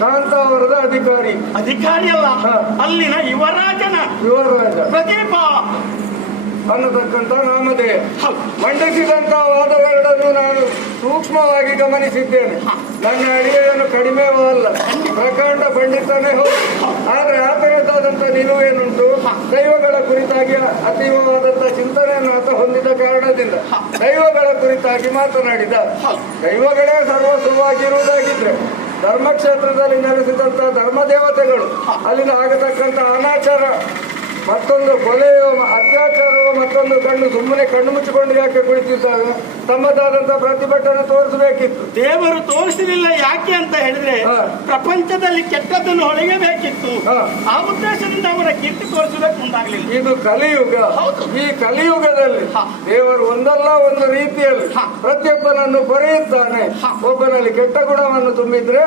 ಕಾಂತಾವರದ ಅಧಿಕಾರಿ. ಅಧಿಕಾರಿ ಅಲ್ಲ, ಅಲ್ಲಿನ ಯುವರಾಜನ ಪ್ರದೀಪ ಅನ್ನತಕ್ಕಂಥ ನಾಮಧೇಯ. ಮಂಡಿಸಿದಂತ ವಾದವೆರಡನ್ನು ನಾನು ಸೂಕ್ಷ್ಮವಾಗಿ ಗಮನಿಸಿದ್ದೇನೆ. ನನ್ನ ಅಡಿಗೆಯನ್ನು ಕಡಿಮೆವೂ ಅಲ್ಲ, ಪ್ರಕಾಂಡ ಪಂಡಿತನೇ ಹೌದು. ಆದ್ರೆ ಆತನದಾದಂಥ ನಿಲುವೇನುಂಟು, ದೈವಗಳ ಕುರಿತಾಗಿ ಅತೀವವಾದಂಥ ಚಿಂತನೆಯನ್ನು ಆತ ಹೊಂದಿದ ಕಾರಣದಿಂದ ದೈವಗಳ ಕುರಿತಾಗಿ ಮಾತನಾಡಿದ. ದೈವಗಳೇ ಸರ್ವಸ್ವವಾಗಿರುವುದಾಗಿದ್ರೆ ಧರ್ಮಕ್ಷೇತ್ರದಲ್ಲಿ ನೆಲೆಸಿದಂಥ ಧರ್ಮದೇವತೆಗಳು ಅಲ್ಲಿಂದ ಆಗತಕ್ಕಂಥ ಅನಾಚಾರ, ಮತ್ತೊಂದು ಕೊಲೆಯೋ ಅತ್ಯಾಚಾರವೋ ಮತ್ತೊಂದು ಸುಮ್ಮನೆ ಕಣ್ಣು ಮುಚ್ಚಿಕೊಂಡು ಯಾಕೆ ಕುಳಿತಿದ್ದಾವೆ? ತಮ್ಮದಾದಂತಹ ಪ್ರತಿಭಟನೆ ತೋರಿಸಬೇಕಿತ್ತು. ದೇವರು ತೋರಿಸಲಿಲ್ಲ. ಯಾಕೆ ಅಂತ ಹೇಳಿದ್ರೆ ಪ್ರಪಂಚದಲ್ಲಿ ಕೆಟ್ಟದ್ದನ್ನು ಹೊಳೆಯಬೇಕಿತ್ತು. ಆ ಉದ್ದೇಶದಿಂದ ಅವರ ಕೀರ್ತಿ ತೋರಿಸಬೇಕು ಮುಂದಾಗಲಿಲ್ಲ. ಇದು ಕಲಿಯುಗ. ಈ ಕಲಿಯುಗದಲ್ಲಿ ದೇವರು ಒಂದಲ್ಲ ಒಂದು ರೀತಿಯಲ್ಲಿ ಪ್ರತಿಯೊಬ್ಬನನ್ನು ಬರೆಯುತ್ತಾನೆ. ಒಬ್ಬನಲ್ಲಿ ಕೆಟ್ಟ ಗುಣವನ್ನು ತುಂಬಿದ್ರೆ